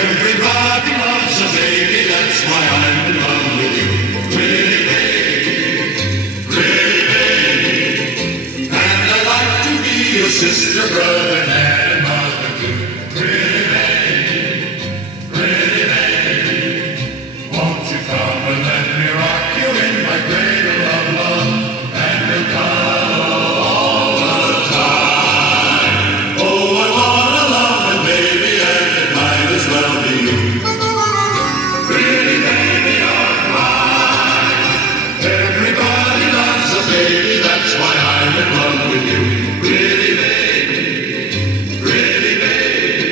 Everybody loves a baby, that's why I'm in love with you. Pretty baby, pretty baby. And I'd like to be your sister, brother, dad, and mother too. Pretty baby, won't you come and let me rock you in my cradle of love, and we'll cuddle all the time. Oh, I wanna love and baby, and it might as well be you. Pretty baby of mine. Everybody loves a baby, that's why I'm in love with you. Pretty baby, pretty baby.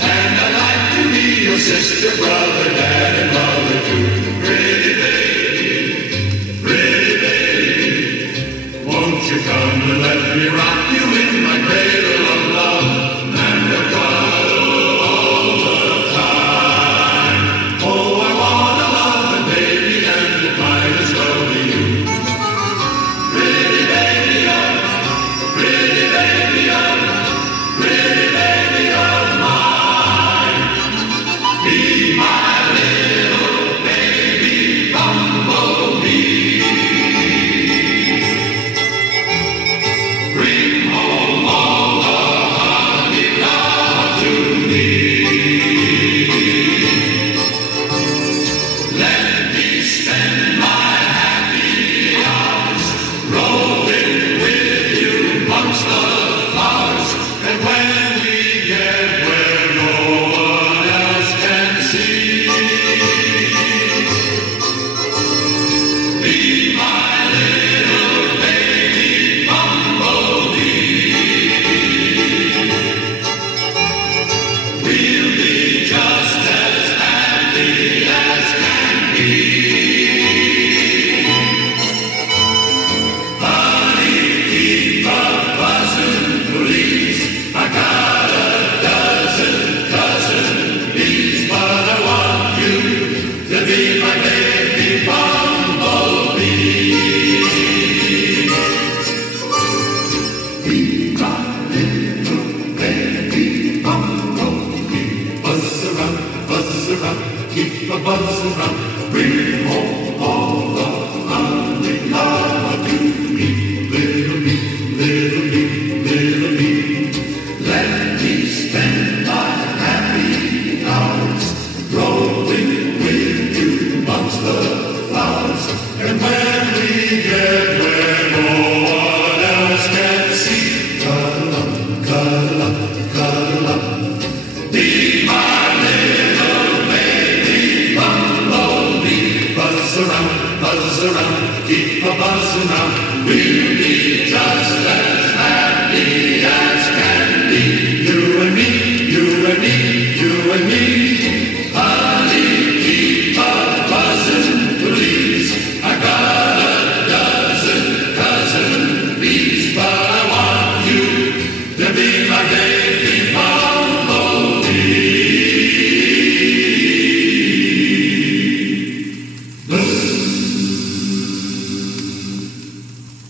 And I'd like to be your sister, brother, dad, and mother too. Pretty baby, pretty baby. Won't you come and let me rock you in my cradle of love, and we'll cuddle all the time. Oh, I wanna love and baby, and it might as well be you. Pretty baby of, pretty baby of, pretty baby of mine. Be my little baby bumblebee. Bring home all the honey love to me. Let me spend my happy hours rolling with you amongst the flowers. And when we get where no one else can see, be my little baby bumblebee. We'll be just as happy as can be. Honey, keep a buzzing, please. I got a dozen cousin bees, but I want you to be my baby bumblebee. Be my little baby bumblebee. Buzz around, keep a buzz around. Bring